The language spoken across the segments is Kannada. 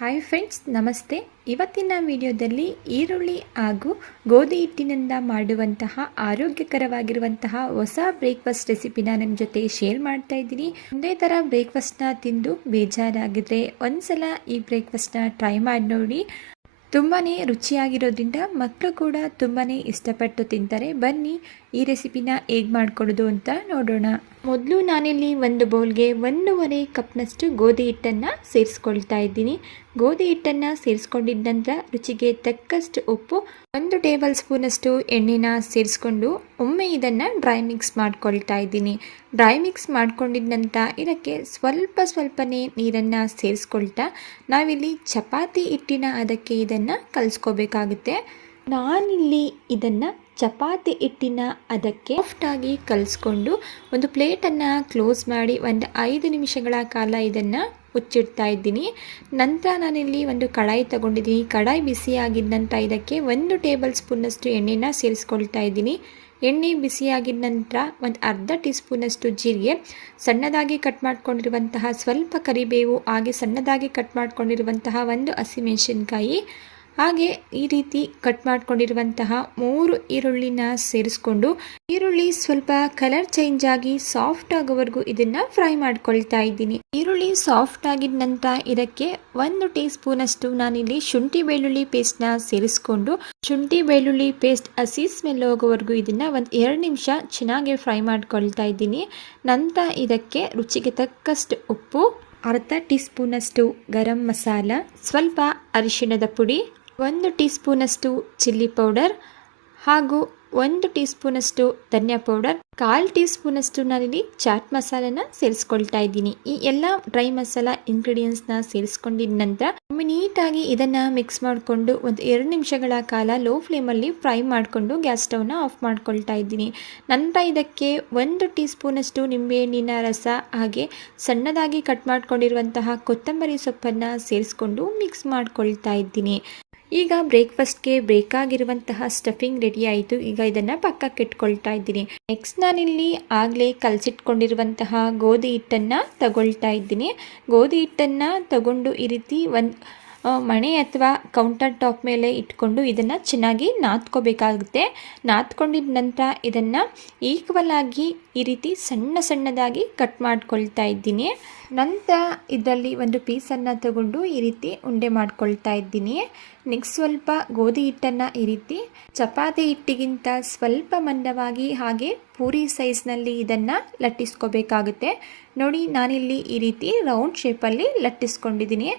ಹಾಯ್ ಫ್ರೆಂಡ್ಸ್, ನಮಸ್ತೆ. ಇವತ್ತಿನ ವಿಡಿಯೋದಲ್ಲಿ ಈರುಳ್ಳಿ ಹಾಗೂ ಗೋಧಿ ಹಿಟ್ಟಿನಿಂದ ಮಾಡುವಂತಹ ಆರೋಗ್ಯಕರವಾಗಿರುವಂತಹ ಹೊಸ ಬ್ರೇಕ್ಫಾಸ್ಟ್ ರೆಸಿಪಿನ ನಿಮ್ಮ ಜೊತೆ ಶೇರ್ ಮಾಡ್ತಾ ಇದ್ದೀನಿ. ಒಂದೇ ಥರ ಬ್ರೇಕ್ಫಾಸ್ಟ್ನ ತಿಂದು ಬೇಜಾರಾಗಿದ್ರೆ ಒಂದ್ಸಲ ಈ ಬ್ರೇಕ್ಫಾಸ್ಟ್ನ ಟ್ರೈ ಮಾಡಿ ನೋಡಿ. ತುಂಬಾ ರುಚಿಯಾಗಿರೋದ್ರಿಂದ ಮಕ್ಕಳು ಕೂಡ ತುಂಬಾ ಇಷ್ಟಪಟ್ಟು ತಿಂತಾರೆ. ಬನ್ನಿ ಈ ರೆಸಿಪಿನ ಹೇಗೆ ಮಾಡ್ಕೊಳ್ಳೋದು ಅಂತ ನೋಡೋಣ. ಮೊದಲು ನಾನಿಲ್ಲಿ ಒಂದು ಬೌಲ್ಗೆ 1.5 ಕಪ್ನಷ್ಟು ಗೋಧಿ ಹಿಟ್ಟನ್ನು ಸೇರಿಸ್ಕೊಳ್ತಾ ಇದ್ದೀನಿ. ಗೋಧಿ ಹಿಟ್ಟನ್ನು ಸೇರಿಸ್ಕೊಂಡಿದ್ದ ನಂತರ ರುಚಿಗೆ ತಕ್ಕಷ್ಟು ಉಪ್ಪು, 1 ಟೇಬಲ್ ಸ್ಪೂನಷ್ಟು ಎಣ್ಣೆನ ಸೇರಿಸ್ಕೊಂಡು ಒಮ್ಮೆ ಇದನ್ನು ಡ್ರೈ ಮಿಕ್ಸ್ ಮಾಡ್ಕೊಳ್ತಾ ಇದ್ದೀನಿ. ಡ್ರೈ ಮಿಕ್ಸ್ ಮಾಡ್ಕೊಂಡಿದ್ದ ನಂತರ ಇದಕ್ಕೆ ಸ್ವಲ್ಪನೇ ನೀರನ್ನು ಸೇರಿಸ್ಕೊಳ್ತಾ ನಾವಿಲ್ಲಿ ಚಪಾತಿ ಹಿಟ್ಟಿನ ಅದಕ್ಕೆ ಇದನ್ನು ಕಲಿಸ್ಕೋಬೇಕಾಗುತ್ತೆ. ನಾನಿಲ್ಲಿ ಇದನ್ನು ಚಪಾತಿ ಹಿಟ್ಟಿನ ಅದಕ್ಕೆ ಸಾಫ್ಟಾಗಿ ಕಲಿಸ್ಕೊಂಡು ಒಂದು ಪ್ಲೇಟನ್ನು ಕ್ಲೋಸ್ ಮಾಡಿ ಒಂದು 5 ನಿಮಿಷಗಳ ಕಾಲ ಇದನ್ನು ಮುಚ್ಚಿಡ್ತಾ ಇದ್ದೀನಿ. ನಂತರ ನಾನಿಲ್ಲಿ ಒಂದು ಕಡಾಯಿ ತಗೊಂಡಿದ್ದೀನಿ. ಕಡಾಯಿ ಬಿಸಿಯಾಗಿದ್ದ ನಂತರ ಇದಕ್ಕೆ 1 ಟೇಬಲ್ ಸ್ಪೂನಷ್ಟು ಎಣ್ಣೆನ ಸೇರಿಸ್ಕೊಳ್ತಾ ಇದ್ದೀನಿ. ಎಣ್ಣೆ ಬಿಸಿಯಾಗಿದ್ದ ನಂತರ ಒಂದು ಅರ್ಧ ಟೀ ಸ್ಪೂನಷ್ಟು ಜೀರಿಗೆ, ಸಣ್ಣದಾಗಿ ಕಟ್ ಮಾಡ್ಕೊಂಡಿರುವಂತಹ ಸ್ವಲ್ಪ ಕರಿಬೇವು, ಹಾಗೆ ಸಣ್ಣದಾಗಿ ಕಟ್ ಮಾಡ್ಕೊಂಡಿರುವಂತಹ 1 ಹಸಿಮೆಣಸಿನ್ಕಾಯಿ, ಹಾಗೆ ಈ ರೀತಿ ಕಟ್ ಮಾಡ್ಕೊಂಡಿರುವಂತಹ 3 ಈರುಳ್ಳಿನ ಸೇರಿಸ್ಕೊಂಡು ಈರುಳ್ಳಿ ಸ್ವಲ್ಪ ಕಲರ್ ಚೇಂಜ್ ಆಗಿ ಸಾಫ್ಟ್ ಆಗೋವರೆಗೂ ಇದನ್ನು ಫ್ರೈ ಮಾಡ್ಕೊಳ್ತಾ ಇದ್ದೀನಿ. ಈರುಳ್ಳಿ ಸಾಫ್ಟ್ ಆಗಿದ ನಂತರ ಇದಕ್ಕೆ 1 ಟೀ ಸ್ಪೂನಷ್ಟು ನಾನಿಲ್ಲಿ ಶುಂಠಿ ಬೆಳ್ಳುಳ್ಳಿ ಪೇಸ್ಟ್ನ ಸೇರಿಸ್ಕೊಂಡು ಶುಂಠಿ ಬೆಳ್ಳುಳ್ಳಿ ಪೇಸ್ಟ್ ಹಸಿ ಸ್ಮೆಲ್ ಹೋಗೋವರೆಗೂ ಇದನ್ನು ಒಂದು 2 ನಿಮಿಷ ಚೆನ್ನಾಗಿ ಫ್ರೈ ಮಾಡ್ಕೊಳ್ತಾ ಇದ್ದೀನಿ. ನಂತರ ಇದಕ್ಕೆ ರುಚಿಗೆ ತಕ್ಕಷ್ಟು ಉಪ್ಪು, ಅರ್ಧ ಟೀ ಸ್ಪೂನಷ್ಟು ಗರಂ ಮಸಾಲ, ಸ್ವಲ್ಪ ಅರಿಶಿಣದ ಪುಡಿ, 1 ಟೀ ಸ್ಪೂನಷ್ಟು ಚಿಲ್ಲಿ ಪೌಡರ್ ಹಾಗೂ 1 ಟೀ ಸ್ಪೂನಷ್ಟು ಧನಿಯಾ ಪೌಡರ್, 1/4 ಟೀ ಸ್ಪೂನಷ್ಟು ನಾನಿಲ್ಲಿ ಚಾಟ್ ಮಸಾಲನ ಸೇರಿಸ್ಕೊಳ್ತಾ ಇದ್ದೀನಿ. ಈ ಎಲ್ಲ ಡ್ರೈ ಮಸಾಲ ಇಂಗ್ರೀಡಿಯೆಂಟ್ಸ್ನ ಸೇರಿಸ್ಕೊಂಡಿದ ನಂತರ ನೀಟಾಗಿ ಇದನ್ನು ಮಿಕ್ಸ್ ಮಾಡಿಕೊಂಡು ಒಂದು 2 ನಿಮಿಷಗಳ ಕಾಲ ಲೋ ಫ್ಲೇಮಲ್ಲಿ ಫ್ರೈ ಮಾಡಿಕೊಂಡು ಗ್ಯಾಸ್ ಸ್ಟವ್ನ ಆಫ್ ಮಾಡ್ಕೊಳ್ತಾ ಇದ್ದೀನಿ. ನಂತರ ಇದಕ್ಕೆ 1 ಟೀ ಸ್ಪೂನಷ್ಟು ನಿಂಬೆಹಣ್ಣಿನ ರಸ ಹಾಗೆ ಸಣ್ಣದಾಗಿ ಕಟ್ ಮಾಡ್ಕೊಂಡಿರುವಂತಹ ಕೊತ್ತಂಬರಿ ಸೊಪ್ಪನ್ನು ಸೇರಿಸ್ಕೊಂಡು ಮಿಕ್ಸ್ ಮಾಡ್ಕೊಳ್ತಾ ಇದ್ದೀನಿ. ಈಗ ಬ್ರೇಕ್ಫಾಸ್ಟ್ಗೆ ಬೇಕಾಗಿರುವಂತಹ ಸ್ಟಫಿಂಗ್ ರೆಡಿ ಆಯಿತು. ಈಗ ಇದನ್ನು ಪಕ್ಕಕ್ಕೆ ಇಟ್ಕೊಳ್ತಾ ಇದ್ದೀನಿ. ನೆಕ್ಸ್ಟ್ ನಾನಿಲ್ಲಿ ಆಗಲೇ ಕಲಸಿಟ್ಕೊಂಡಿರುವಂತಹ ಗೋಧಿ ಹಿಟ್ಟನ್ನು ತಗೊಳ್ತಾ ಇದ್ದೀನಿ. ಗೋಧಿ ಹಿಟ್ಟನ್ನು ತಗೊಂಡು ಈ ರೀತಿ ಒಂದು ಮಣೆ ಅಥವಾ ಕೌಂಟರ್ ಟಾಪ್ ಮೇಲೆ ಇಟ್ಕೊಂಡು ಇದನ್ನು ಚೆನ್ನಾಗಿ ನಾದ್ಕೋಬೇಕಾಗುತ್ತೆ. ನಾದ್ಕೊಂಡಿದ ನಂತರ ಇದನ್ನು ಈಕ್ವಲ್ ಆಗಿ ಈ ರೀತಿ ಸಣ್ಣದಾಗಿ ಕಟ್ ಮಾಡ್ಕೊಳ್ತಾ ಇದ್ದೀನಿ. ನಂತರ ಇದರಲ್ಲಿ ಒಂದು ಪೀಸನ್ನು ತಗೊಂಡು ಈ ರೀತಿ ಉಂಡೆ ಮಾಡ್ಕೊಳ್ತಾ ಇದ್ದೀನಿ. ನೆಕ್ಸ್ಟ್ ಸ್ವಲ್ಪ ಗೋಧಿ ಹಿಟ್ಟನ್ನು ಈ ರೀತಿ ಚಪಾತಿ ಹಿಟ್ಟಿಗಿಂತ ಸ್ವಲ್ಪ ಮಂದವಾಗಿ ಹಾಗೆ ಪೂರಿ ಸೈಜ್ನಲ್ಲಿ ಇದನ್ನು ಲಟ್ಟಿಸ್ಕೋಬೇಕಾಗುತ್ತೆ. ನೋಡಿ, ನಾನಿಲ್ಲಿ ಈ ರೀತಿ ರೌಂಡ್ ಶೇಪಲ್ಲಿ ಲಟ್ಟಿಸ್ಕೊಂಡಿದ್ದೀನಿ.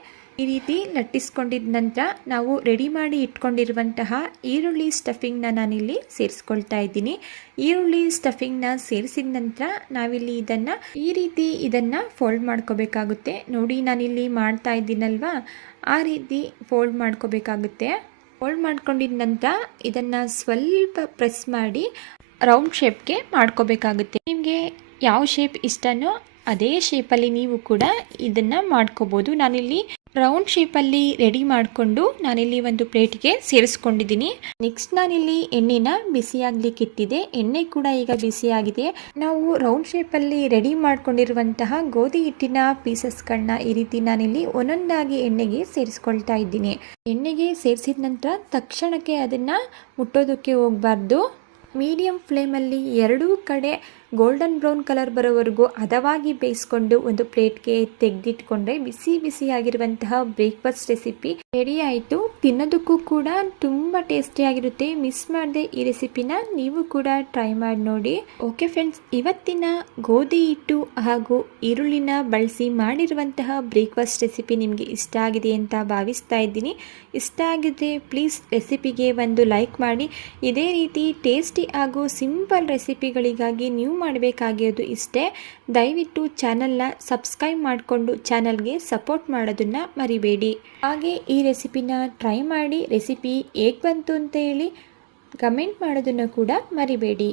ಈ ರೀತಿ ಲಟ್ಟಿಸ್ಕೊಂಡಿದ ನಂತರ ನಾವು ರೆಡಿ ಮಾಡಿ ಇಟ್ಕೊಂಡಿರುವಂತಹ ಈರುಳ್ಳಿ ಸ್ಟಫಿಂಗ್ನ ನಾನಿಲ್ಲಿ ಸೇರಿಸ್ಕೊಳ್ತಾ ಇದ್ದೀನಿ. ಈರುಳ್ಳಿ ಸ್ಟಫಿಂಗ್ನ ಸೇರಿಸಿದ ನಂತರ ನಾವಿಲ್ಲಿ ಈ ರೀತಿ ಇದನ್ನು ಫೋಲ್ಡ್ ಮಾಡ್ಕೋಬೇಕಾಗುತ್ತೆ. ನೋಡಿ, ನಾನಿಲ್ಲಿ ಮಾಡ್ತಾ ಇದ್ದೀನಲ್ವಾ, ಆ ರೀತಿ ಫೋಲ್ಡ್ ಮಾಡ್ಕೋಬೇಕಾಗುತ್ತೆ. ಫೋಲ್ಡ್ ಮಾಡ್ಕೊಂಡಿದ ನಂತರ ಇದನ್ನು ಸ್ವಲ್ಪ ಪ್ರೆಸ್ ಮಾಡಿ ರೌಂಡ್ ಶೇಪ್ಗೆ ಮಾಡ್ಕೋಬೇಕಾಗುತ್ತೆ. ನಿಮಗೆ ಯಾವ ಶೇಪ್ ಇಷ್ಟನೋ ಅದೇ ಶೇಪಲ್ಲಿ ನೀವು ಕೂಡ ಇದನ್ನು ಮಾಡ್ಕೋಬೋದು. ನಾನಿಲ್ಲಿ ರೌಂಡ್ ಶೇಪಲ್ಲಿ ರೆಡಿ ಮಾಡಿಕೊಂಡು ನಾನಿಲ್ಲಿ ಒಂದು ಪ್ಲೇಟ್ಗೆ ಸೇರಿಸ್ಕೊಂಡಿದ್ದೀನಿ. ನೆಕ್ಸ್ಟ್ ನಾನಿಲ್ಲಿ ಎಣ್ಣೆನ ಬಿಸಿಯಾಗಲಿಕ್ಕೆ ಇಟ್ಟಿದೆ. ಎಣ್ಣೆ ಕೂಡ ಈಗ ಬಿಸಿಯಾಗಿದೆ. ನಾವು ರೌಂಡ್ ಶೇಪಲ್ಲಿ ರೆಡಿ ಮಾಡ್ಕೊಂಡಿರುವಂತಹ ಗೋಧಿ ಹಿಟ್ಟಿನ ಪೀಸಸ್ಗಳನ್ನ ಈ ರೀತಿ ನಾನಿಲ್ಲಿ ಒಂದೊಂದಾಗಿ ಎಣ್ಣೆಗೆ ಸೇರಿಸ್ಕೊಳ್ತಾ ಇದ್ದೀನಿ. ಎಣ್ಣೆಗೆ ಸೇರಿಸಿದ ನಂತರ ತಕ್ಷಣಕ್ಕೆ ಅದನ್ನು ಮುಟ್ಟೋದಕ್ಕೆ ಹೋಗಬಾರ್ದು. ಮೀಡಿಯಂ ಫ್ಲೇಮಲ್ಲಿ ಎರಡೂ ಕಡೆ ಗೋಲ್ಡನ್ ಬ್ರೌನ್ ಕಲರ್ ಬರೋವರೆಗೂ ಹದವಾಗಿ ಬೇಯಿಸ್ಕೊಂಡು ಒಂದು ಪ್ಲೇಟ್ಗೆ ತೆಗೆದಿಟ್ಕೊಂಡ್ರೆ ಬಿಸಿಯಾಗಿರುವಂತಹ ಬ್ರೇಕ್ಫಾಸ್ಟ್ ರೆಸಿಪಿ ರೆಡಿ ಆಯಿತು. ತಿನ್ನೋದಕ್ಕೂ ಕೂಡ ತುಂಬ ಟೇಸ್ಟಿಯಾಗಿರುತ್ತೆ. ಮಿಸ್ ಮಾಡದೆ ಈ ರೆಸಿಪಿನ ನೀವು ಕೂಡ ಟ್ರೈ ಮಾಡಿ ನೋಡಿ. ಓಕೆ ಫ್ರೆಂಡ್ಸ್, ಇವತ್ತಿನ ಗೋಧಿ ಹಿಟ್ಟು ಹಾಗೂ ಈರುಳ್ಳಿನ ಬಳಸಿ ಮಾಡಿರುವಂತಹ ಬ್ರೇಕ್ಫಾಸ್ಟ್ ರೆಸಿಪಿ ನಿಮಗೆ ಇಷ್ಟ ಆಗಿದೆ ಅಂತ ಭಾವಿಸ್ತಾ ಇದ್ದೀನಿ. ಇಷ್ಟ ಆಗಿದ್ರೆ ಪ್ಲೀಸ್ ರೆಸಿಪಿಗೆ ಒಂದು ಲೈಕ್ ಮಾಡಿ. ಇದೇ ರೀತಿ ಟೇಸ್ಟಿ ಹಾಗೂ ಸಿಂಪಲ್ ರೆಸಿಪಿಗಳಿಗಾಗಿ ನೀವು ಮಾಡಬೇಕಾಗಿರೋದು ಇಷ್ಟೇ. ದಯವಿಟ್ಟು ಚಾನಲ್ನ ಸಬ್ಸ್ಕ್ರೈಬ್ ಮಾಡಿಕೊಂಡು ಚಾನಲ್ಗೆ ಸಪೋರ್ಟ್ ಮಾಡೋದನ್ನು ಮರಿಬೇಡಿ. ಹಾಗೆ ಈ ರೆಸಿಪಿನ ಟ್ರೈ ಮಾಡಿ ರೆಸಿಪಿ ಹೇಗೆ ಬಂತು ಅಂತ ಹೇಳಿ ಕಮೆಂಟ್ ಮಾಡೋದನ್ನು ಕೂಡ ಮರಿಬೇಡಿ.